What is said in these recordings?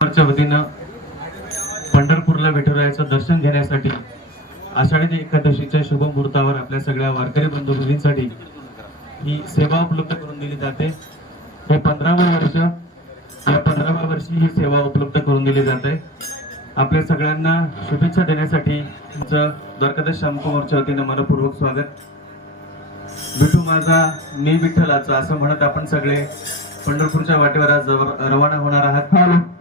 च्या वतीनं पंढरपूरला विठुरायाचं दर्शन घेण्यासाठी आषाढी एकादशीच्या शुभ मुहूर्तावर आपल्या सगळ्या वारकरी बंधू भगिनींसाठी ही सेवा उपलब्ध करून दिली जाते. हे पंधराव्या वर्ष या पंधराव्या वर्षी ही सेवा उपलब्ध करून दिली जाते. आपल्या सगळ्यांना शुभेच्छा देण्यासाठी तुमचं द्वारकादास श्यामकुमारच्या वतीनं मनपूर्वक स्वागत. विठू माझा मी विठ्ठलाचा असं म्हणत आपण सगळे पंढरपूरच्या वाटेवर आज रवाना होणार आहात.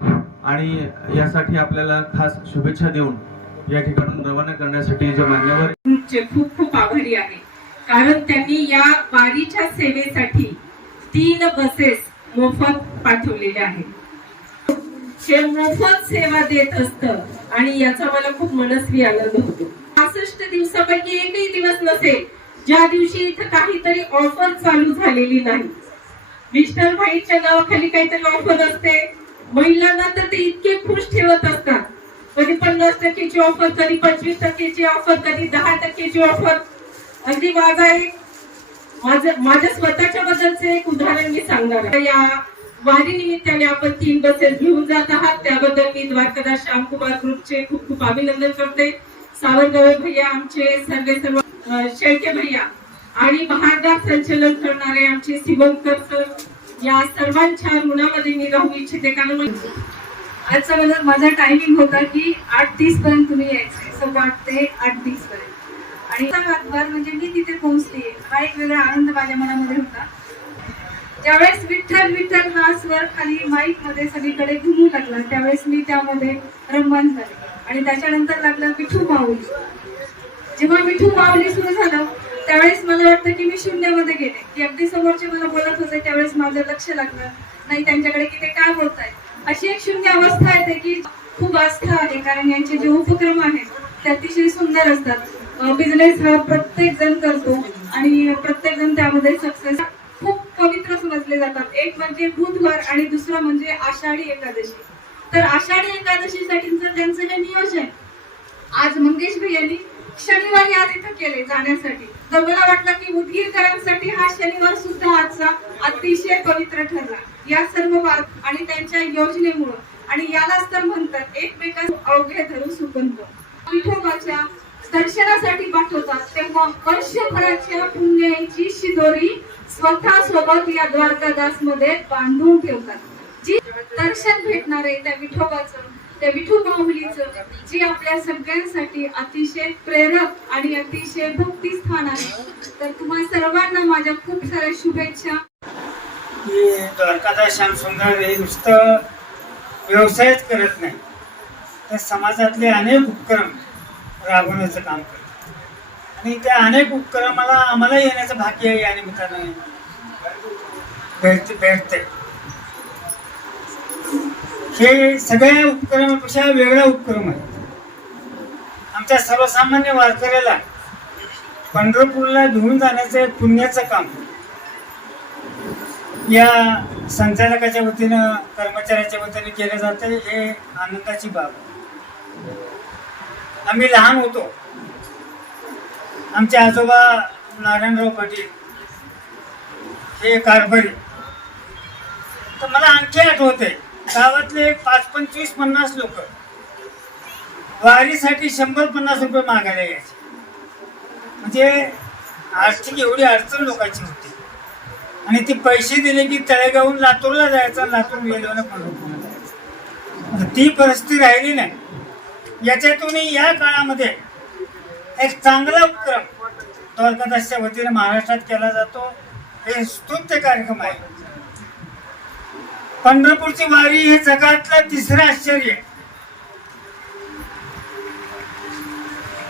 आणि यासाठी आपल्याला खास शुभेच्छा देऊन या ठिकाणून रवाना करण्यासाठी जे मान्यवर खूप खूप आभारी आहे. कारण त्यांनी या वारीच्या सेवेसाठी तीन बसेस मोफत पाठवलेल्या आहेत. हे मोफत सेवा देत असत आणि याचा मला खूप मनस्वी आनंद होतो. पासष्ट दिवसापैकी एकही दिवस नसेल ज्या दिवशी इथं काहीतरी ऑफर चालू झालेली नाही. मिस्टर व्हाईटच्या नावाखाली काहीतरी ऑफर असते. महिलांना तर ते इतके खुश ठेवत असतात. कधी पन्नास टक्केची ऑफर कधी पंचवीस टक्केची ऑफर कधी दहा टक्केची ऑफर अगदी माझा एक माझं माझ्या स्वतःच्या बद्दलचं एक उदाहरण मी सांगणार या वारी निमित्ताने आपण तीन बसेस घेऊन जात आहात. त्याबद्दल मी द्वारकादास श्यामकुमार ग्रुपचे खूप खूप अभिनंदन करते. सावरगावे भैया आमचे सर्वे सर्व शेळके भैया आणि महागार संचलन करणारे आमचे सिवंकर सर. या सर्वांच्या ऋणामध्ये मी राहू इच्छिते कारण आजचा माझा माझा टायमिंग होता की आठ तीस पर्यंत तुम्ही यायचे. सव्वा आठ ते आठ तीस पर्यंत. आणि म्हणजे मी तिथे पोहोचते. हा एक वेगळा आनंद माझ्या मनामध्ये होता. ज्यावेळेस विठ्ठल विठ्ठल हा स्वर खाली माईकमध्ये सगळीकडे घुमू लागला. त्यावेळेस मी त्यामध्ये रममान झाले. आणि त्याच्यानंतर लागलं विठू माऊली. जेव्हा विठू माऊली सुरू झालं त्यावेळेस मला वाटतं की मी शून्यामध्ये गेले. की अगदी समोरचे मला बोलत होते त्यावेळेस माझं लक्ष लागलं. नाही त्यांच्याकडे की ते काय बोलताय अशी एक शून्य अवस्था येते की खूप आस्था आहे कारण यांचे जे उपक्रम आहेत ते अतिशय सुंदर असतात. बिझनेस हा प्रत्येक जण करतो आणि प्रत्येक जण त्यामध्ये सक्सेस खूप पवित्र समजले जातात. एक म्हणजे बुधवार आणि दुसरं म्हणजे आषाढी एकादशी. तर आषाढी एकादशीसाठीचं त्यांचं जे नियोजन आज मंगेश यांनी शनिवारी आज इथं केले जाण्यासाठी. तर मला वाटलं की उदगीरकरांसाठी हा शनिवार सुद्धा आजचा अतिशय पवित्र ठरला. या सर्व वाद आणि त्यांच्या योजनेमुळं. आणि यालाच तर म्हणतात एकमेकांस अवघे धरून सुगंध. विठोबाच्या दर्शनासाठी पाठवतात तेव्हा वर्षभराच्या पुण्याची शिदोरी स्वतः सोबत या द्वारकादासमध्ये बांधून ठेवतात. जी दर्शन भेटणार आहे त्या विठोबाचं त्या विठू माऊलीचं जी आपल्या सगळ्यांसाठी अतिशय प्रेरक आणि अतिशय भक्ती स्थान आहे. तर तुम्हा सर्वांना माझ्या खूप साऱ्या शुभेच्छा. की द्वारकादास श्यामसुंदर हे नुसतं व्यवसायच करत नाही तर समाजातले अनेक उपक्रम राबवण्याचं काम करतात आणि त्या अनेक उपक्रमाला आम्हाला येण्याचं भाग्य या निमित्तानं भेटते भेटते हे सगळ्या उपक्रमापेक्षा वेगळा उपक्रम आहे. आमच्या सर्वसामान्य वारकऱ्याला पंढरपूरला घेऊन जाण्याचं पुण्याचं काम. या संचालकाच्या वतीनं कर्मचाऱ्याच्या वतीने केलं जातं हे आनंदाची बाब आम्ही लहान होतो. आमचे आजोबा नारायणराव पाटील हे कारभारी. तर मला आणखी आठवते गावातले पाच पंचवीस पन्नास लोक. वारीसाठी शंभर पन्नास रुपये मागायला यायचे. म्हणजे आर्थिक एवढी अडचण लोकांची होती. आणि ते पैसे दिले की तळेगावून लातूरला जायचं लातूर वेलवाला पण ती परिस्थिती राहिली नाही. याच्यातूनही या काळामध्ये एक चांगला उपक्रम द्वारकादासच्या वतीने महाराष्ट्रात केला जातो. हे स्तुत्य कार्यक्रम आहे. पंढरपूरची वारी हे जगातलं तिसरं आश्चर्य. आहे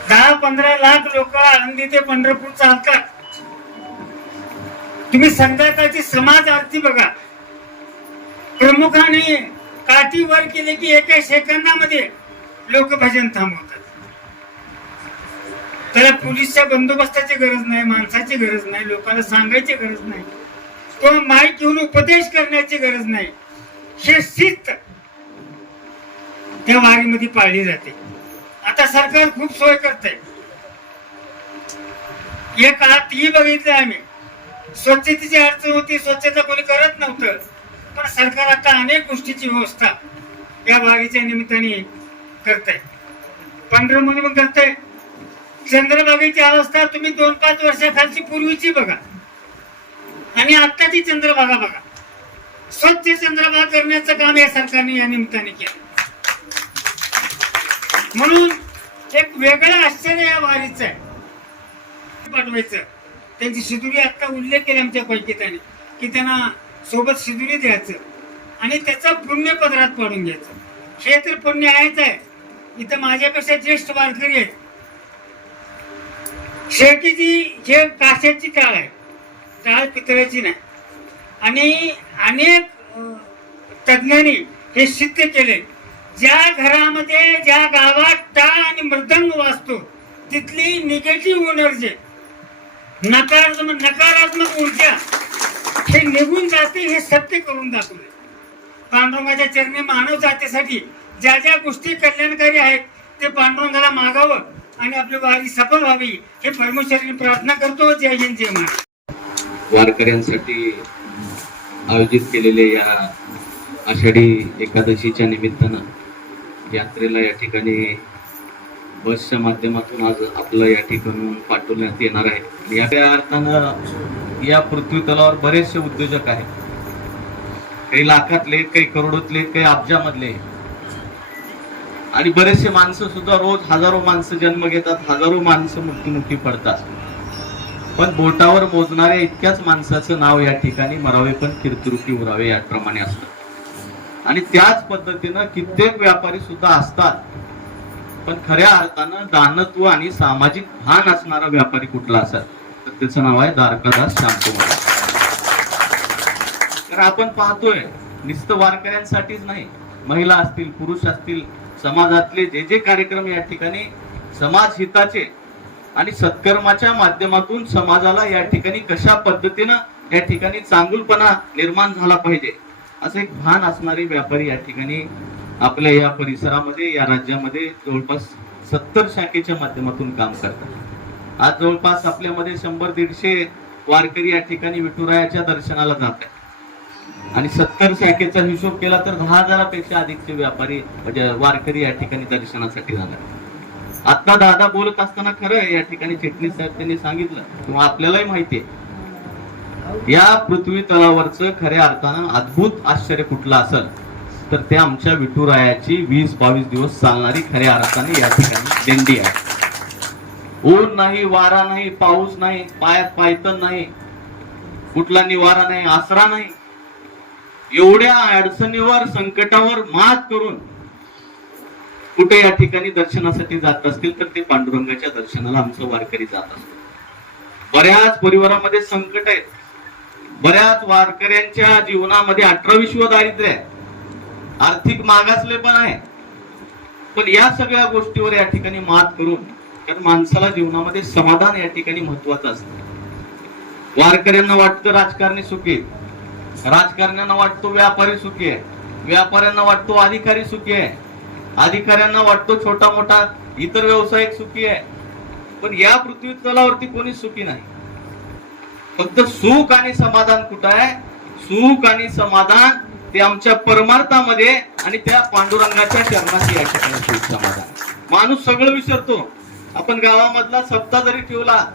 दहा पंधरा लाख लोक आनंदी ते पंढरपूर चालतात. तुम्ही संध्याकाळची समाज आरती बघा. प्रमुखाने काठी वर केले की एका सेकंदामध्ये लोक भजन थांबवतात. त्याला पोलीसच्या बंदोबस्ताची गरज नाही माणसाची गरज नाही लोकांना सांगायची गरज नाही. किंवा माईक घेऊन उपदेश करण्याची गरज नाही. हे शिस्त त्या वारीमध्ये पाळली जाते. आता सरकार खूप सोय करते एक हात ही बघितलं आम्ही. स्वच्छतेची अडचण होती स्वच्छता कोणी करत नव्हतं. पण सरकार आता अनेक गोष्टीची व्यवस्था या बागेच्या निमित्ताने करताय. पांढरमध्ये पण करताय. चंद्रबागेची अवस्था तुम्ही दोन पाच वर्षाखालची पूर्वीची बघा. आणि आत्ताची चंद्रभागा बघा. स्वच्छ चंद्रभागा करण्याचं काम या सरकारने या निमित्ताने केलं. म्हणून एक वेगळं आश्चर्य या वारीच आहे. पाठवायचं. त्यांची शिदुरी आता उल्लेख केला आमच्या पैकीताने की त्यांना सोबत शिदुरी द्यायचं आणि त्याचं पुण्य पदरात पाडून घ्यायचं. हे तर पुण्य आहेच आहे. इथं माझ्यापेक्षा ज्येष्ठ वारकरी आहेत. शेतीची हे काशाची टाळ आहे टाळ पितळ्याची नाही. आणि अनेक तज्ज्ञांनी हे सिद्ध केले. ज्या घरामध्ये ज्या गावात टाळ आणि मृदंग वाचतो तिथली निगेटिव्ह एनर्जी नकारात्मक नकारात्मक ऊर्जा हे निघून जाते हे सत्य करून दाखवले पांडुरंगाच्या चरणी मानव जातीसाठी ज्या ज्या गोष्टी कल्याणकारी आहेत ते पांडुरंगाला मागावं आणि आपली वारी सफल व्हावी हे परमेश्वराने प्रार्थना करतो. जय हिंद जय महाराज वारकऱ्यांसाठी आयोजित केलेल्या या आषाढी एकादशीच्या निमित्तानं यात्रेला या ठिकाणी बसच्या माध्यमातून आज आपलं या ठिकाणून पाठवण्यात येणार आहे. आणि या त्या अर्थानं या पृथ्वी तलावर बरेचसे उद्योजक आहेत. काही लाखातले काही करोडोतले काही अब्जामधले आणि बरेचसे माणसं सुद्धा रोज हजारो माणसं जन्म घेतात हजारो माणसं मृत्युमुखी पडतात. पण बोटावर मोजणाऱ्या इतक्याच माणसाचं नाव या ठिकाणी मरावे पण कीर्तिरूपी उरावे याप्रमाणे असतं. आणि त्याच पद्धतीनं कित्येक व्यापारी सुद्धा असतात. पण खऱ्या अर्थानं दानत्व आणि सामाजिक भान असणारा व्यापारी कुठला असेल? तर त्याचं नाव आहे द्वारकादास शांतकुमार. तर आपण पाहतोय निस्त वारकऱ्यांसाठीच नाही महिला असतील पुरुष असतील समाजातले जे जे कार्यक्रम या ठिकाणी समाज हिताचे आणि सत्कर्माच्या माध्यमातून समाजाला या ठिकाणी कशा पद्धतीनं या ठिकाणी चांगुलपणा निर्माण झाला पाहिजे असं एक भान असणारे व्यापारी या ठिकाणी आपल्या या परिसरामध्ये या राज्यामध्ये जवळपास सत्तर शाखेच्या माध्यमातून काम करतात. आज जवळपास आपल्यामध्ये शंभर दीडशे वारकरी या ठिकाणी विठुरायाच्या दर्शनाला जात आहेत. आणि सत्तर शाखेचा हिशोब केला तर दहा हजारापेक्षा अधिकचे व्यापारी म्हणजे वारकरी या ठिकाणी दर्शनासाठी जाणार आता दादा बोलत असताना खरं आहे, या ठिकाणी चिटणीस साहेब त्यांनी सांगितलं. किंवा आपल्यालाही माहिती आहे. या पृथ्वी तलावरचं खऱ्या अर्थानं अद्भुत आश्चर्य कुठलं असेल तर ते आमच्या विठुरायाची वीस बावीस दिवस चालणारी खऱ्या अर्थाने या ठिकाणी दिंडी आहे. ऊन नाही वारा नाही पाऊस नाही पायात पायतन नाही कुठला निवारा नाही आसरा नाही. एवढ्या अडचणीवर संकटावर मात करून कुठे या ठिकाणी दर्शनासाठी जात असतील तर ते पांडुरंगाच्या दर्शनाला आमचं वारकरी जात असतो बऱ्याच परिवारामध्ये संकट आहेत. बऱ्याच वारकऱ्यांच्या जीवनामध्ये अठरा विश्व दारिद्र्य आहे. आर्थिक मागासले पण आहे. पण या सगळ्या गोष्टीवर या ठिकाणी मात करून कारण माणसाला जीवनामध्ये समाधान या ठिकाणी महत्वाचं असतं. वारकऱ्यांना वाटतं राजकारणी सुखी राजकारण्यांना वाटतो व्यापारी सुखी आहे. व्यापाऱ्यांना वाटतो अधिकारी सुखी आहे. अधिकाऱ्यांना वाटतो छोटा मोठा इतर व्यावसायिक सुखी आहे. पण या पृथ्वी तलावरती कोणीच सुखी नाही. फक्त सुख आणि समाधान कुठं आहे? सुख आणि समाधान ते आमच्या परमार्थामध्ये आणि त्या पांडुरंगाच्या चरणाची या ठिकाणी समाधान. माणूस सगळं विसरतो. आपण गावामधला सप्ताह जरी ठेवला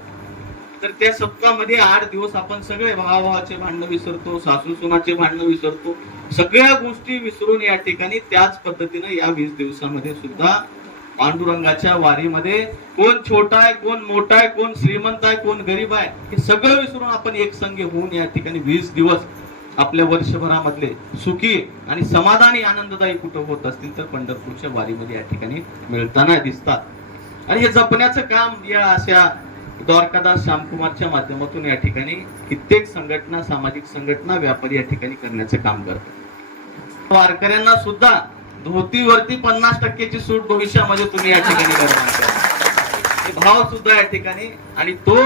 तर त्या सप्तामध्ये आठ दिवस आपण सगळे भावाभावाचे भांडणं विसरतो सासू सुनाचे भांडणं विसरतो. सगळ्या गोष्टी विसरून या ठिकाणी त्याच पद्धतीने या वीस दिवसामध्ये सुद्धा पांडुरंगाच्या वारीमध्ये कोण छोटा आहे कोण मोठा आहे कोण श्रीमंत आहे कोण गरीब आहे हे सगळं विसरून आपण एक संघ होऊन या ठिकाणी वीस दिवस आपल्या वर्षभरामधले सुखी आणि समाधानी आनंददायी कुठं होत असतील तर पंढरपूरच्या वारीमध्ये या ठिकाणी मिळताना दिसतात. आणि हे जपण्याचं काम या अशा द्वारकादास श्यामकुमारच्या माध्यमातून या ठिकाणी कित्येक संघटना सामाजिक संघटना व्यापारी या ठिकाणी करण्याचं काम करतात. वारकऱ्यांना सुद्धा धोतीवरती पन्नास टक्क्याची सूट भविष्यामध्ये तुम्ही या ठिकाणी निर्माण करा. भाव सुद्धा या ठिकाणी आणि तो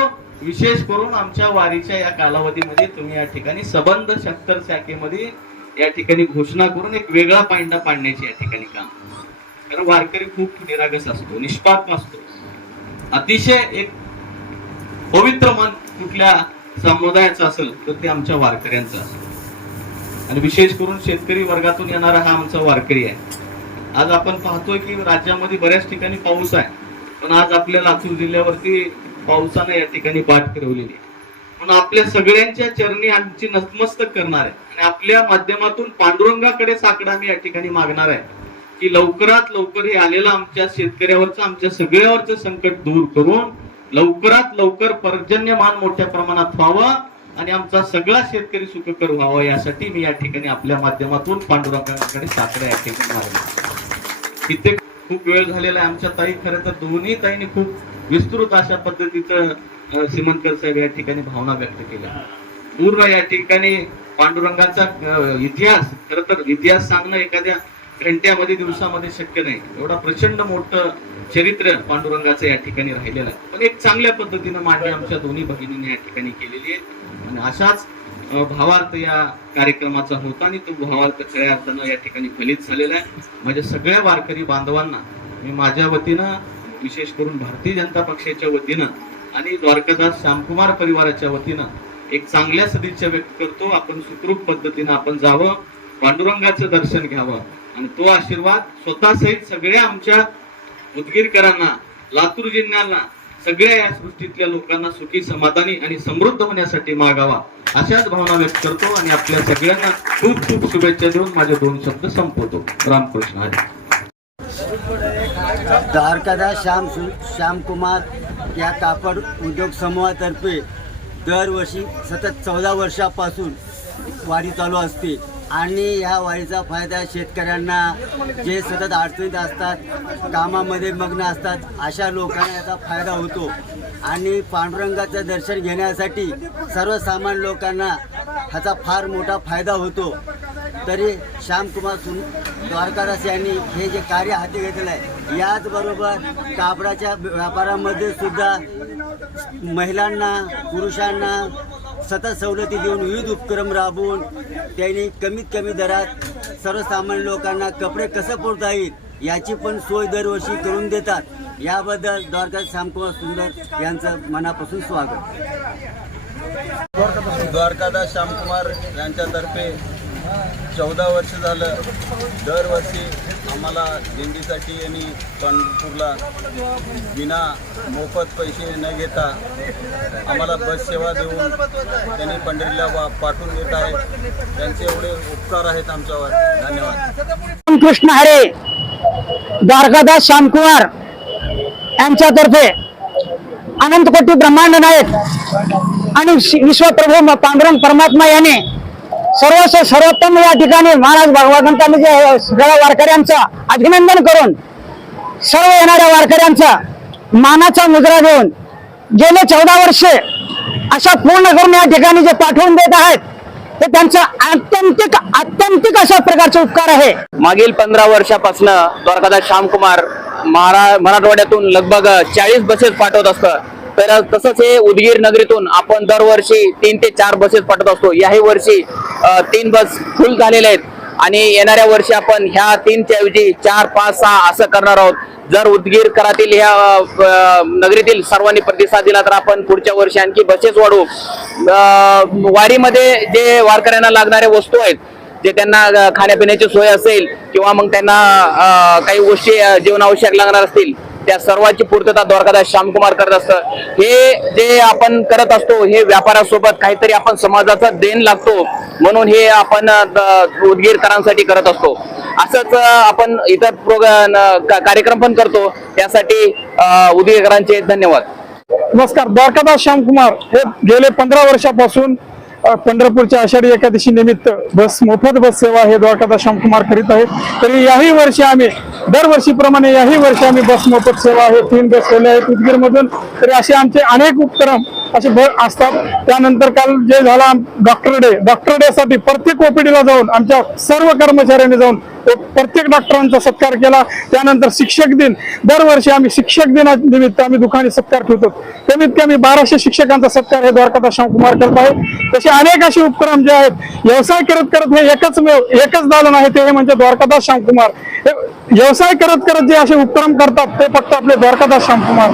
विशेष करून आमच्या वारीच्या या कालावधीमध्ये तुम्ही या ठिकाणी सबंध शक्कर शाखेमध्ये या ठिकाणी घोषणा करून एक वेगळा पांडा पाडण्याची या ठिकाणी काम कारण वारकरी खूप निरागस असतो निष्पाप असतो. अतिशय एक पवित्र मन कुठल्या समुदायाचं असेल तर ते आमच्या वारकऱ्यांचं असेल. आणि विशेष करून शेतकरी वर्गातून येणारा हा आमचा वारकरी आहे. आज आपण पाहतोय की राज्यामध्ये बऱ्याच ठिकाणी पाऊस आहे पण आज आपल्या लातूर जिल्ह्यावरती पावसाने या ठिकाणी पाठ फिरवलेली आहे. म्हणून आपल्या सगळ्यांच्या चरणी आमची नतमस्तक करणार आहे. आणि आपल्या माध्यमातून पांडुरंगाकडे साकडा आम्ही या ठिकाणी मागणार आहे की लवकरात लवकर हे आलेलं आमच्या शेतकऱ्यावरचं आमच्या सगळ्यावरचं संकट दूर करून लवकरात लवकर पर्जन्यमान मोठ्या प्रमाणात व्हावं आणि आमचा सगळा शेतकरी सुखकर व्हावा यासाठी मी या ठिकाणी आपल्या माध्यमातून पांडुरंगाकडे साकडा या ठिकाणी मारल्या इथे खूप वेळ झालेला आहे. आमच्या ताई खरं तर दोन्ही ताईंनी खूप विस्तृत अशा पद्धतीचं श्रीमंतकर साहेब या ठिकाणी भावना व्यक्त केल्या. पूर्ण या ठिकाणी पांडुरंगाचा इतिहास खर तर इतिहास सांगणं एखाद्या घंट्यामध्ये दिवसामध्ये शक्य नाही. एवढा प्रचंड मोठं चरित्र पांडुरंगाचं या ठिकाणी राहिलेलं आहे. पण एक चांगल्या पद्धतीनं मांडणी आमच्या दोन्ही भगिनींनी या ठिकाणी केलेली आहे. आणि अशाच भावार्थ या कार्यक्रमाचा होता आणि तो भावार्थ खऱ्या अर्थानं या ठिकाणी फलित झालेला आहे. माझ्या सगळ्या वारकरी बांधवांना मी माझ्या वतीनं विशेष करून भारतीय जनता पक्षाच्या वतीनं आणि द्वारकादास श्यामकुमार परिवाराच्या वतीनं एक चांगल्या सदिच्छा व्यक्त करतो. आपण सुखरूप पद्धतीनं आपण जावं पांडुरंगाचं दर्शन घ्यावं आणि तो आशीर्वाद स्वतः सहित सगळ्या आमच्या उदगीरकरांना लातूर जिल्ह्याला सगळ्या या सृष्टीतल्या लोकांना सुखी समाधानी आणि समृद्ध होण्यासाठी मागावा अशाच भावना व्यक्त करतो आणि आपल्या सगळ्यांना खूप खूप शुभेच्छा देऊन माझे दोन शब्द संपवतो. रामकृष्ण हरी. द्वारकादास श्याम श्यामकुमार या कापड उद्योग समूहातर्फे दरवर्षी सतत चौदा वर्षापासून वारी चालू असते. आणि ह्या वारीचा फायदा शेतकऱ्यांना जे सतत अडचणीत असतात कामामध्ये मग्न असतात अशा लोकांना याचा फायदा होतो. आणि पांडुरंगाचं दर्शन घेण्यासाठी सर्वसामान्य लोकांना ह्याचा फार मोठा फायदा होतो. तरी श्यामकुमार सुन द्वारकादास यांनी हे जे कार्य हाती घेतलं आहे याचबरोबर कापडाच्या व्यापारामध्ये सुद्धा महिलांना पुरुषांना सतत सवलती देऊन विविध उपक्रम राबवून त्यांनी कमीत कमी दरात सर्वसामान्य लोकांना कपडे कसं पुरता येईल याची पण सोय दरवर्षी करून देतात. याबद्दल द्वारका श्यामकुमार सुंदर यांचं मनापासून स्वागत. द्वारकादास श्यामकुमार यांच्यातर्फे चौदा वर्ष झालं. दरवर्षी आम्हाला दिंडीसाठी आणि पंढरपूरला विना मोफत पैसे न घेता आम्हाला बस सेवा देऊन त्यांनी पंढरीला वा पाठवून देत आहेत त्यांचे एवढे उपकार आहेत आमच्यावर. धन्यवाद. कृष्ण हरे द्वारकादास श्यामकुमार यांच्यातर्फे अनंत कोटी ब्रह्मांड नायक आणि विश्वप्रभू पांडुरंग परमात्मा याने सर्वस्व सर्वोत्तम या ठिकाणी महाराज भगवंतांनी जे सगळ्या वारकऱ्यांचं अभिनंदन करून सर्व येणाऱ्या वारकऱ्यांचा मानाचा मुद्रा देऊन गेले चौदा वर्षे अशा पूर्ण करून या ठिकाणी जे पाठवून देत आहेत ते त्यांचा आत्यंतिक आत्यंतिक अशा प्रकारचे उपकार आहे. मागील पंधरा वर्षापासून द्वारकादास श्यामकुमार महारा मराठवाड्यातून लगभग चाळीस बसेस पाठवत असतं तर तसंच हे उदगीर नगरीतून आपण दरवर्षी तीन ते चार बसेस पाठवत असतो. याही वर्षी तीन बस फुल झालेल्या आहेत. आणि येणाऱ्या वर्षी आपण ह्या तीनच्या ऐवजी चार पाच सहा असं करणार आहोत. जर उदगीर करातील ह्या नगरीतील सर्वांनी प्रतिसाद दिला तर आपण पुढच्या वर्षी आणखी बसेस वाढवू. वारीमध्ये जे वारकऱ्यांना लागणाऱ्या वस्तू आहेत जे त्यांना खाण्यापिण्याची सोय असेल किंवा मग त्यांना काही गोष्टी जीवनावश्यक लागणार असतील त्या सर्वांची पूर्तता द्वारकादास श्यामकुमार करत असतं. हे जे आपण करत असतो हे व्यापारासोबत काहीतरी आपण समाजाचा देण लागतो म्हणून हे आपण उदगीरकरांसाठी करत असतो. असंच आपण इतर प्रोग कार्यक्रम पण करतो. त्यासाठी उदगीरकरांचे धन्यवाद. नमस्कार द्वारकादास श्यामकुमार हे गेले पंधरा वर्षापासून पंढरपूरच्या आषाढी एकादशी निमित्त बस मोफत बस सेवा हे द्वारकादास श्यामकुमार करीत आहेत. तरी याही वर्षी आम्ही दरवर्षीप्रमाणे याही वर्षी आम्ही बस मोफत सेवा हे तीन बस ठेवले आहेत उदगीरमधून. तरी असे आमचे अनेक उपक्रम असे भर असतात. त्यानंतर काल जे झाला डॉक्टर डे डॉक्टर डे साठी प्रत्येक ओपीडीला जाऊन आमच्या सर्व कर्मचाऱ्यांनी जाऊन प्रत्येक डॉक्टरांचा सत्कार केला. त्यानंतर शिक्षक दिन. दरवर्षी आम्ही शिक्षक दिनानिमित्त आम्ही दुकाने सत्कार ठेवतो. कमीत कमी बाराशे शिक्षकांचा सत्कार हे द्वारकादास श्यामकुमार करत आहे. तसे अनेक असे उपक्रम जे आहेत व्यवसाय करत करत हे एकच एकच दालन आहे ते म्हणजे द्वारकादास श्यामकुमार व्यवसाय करत करत जे असे उपक्रम करतात ते फक्त आपले द्वारकादास श्यामकुमार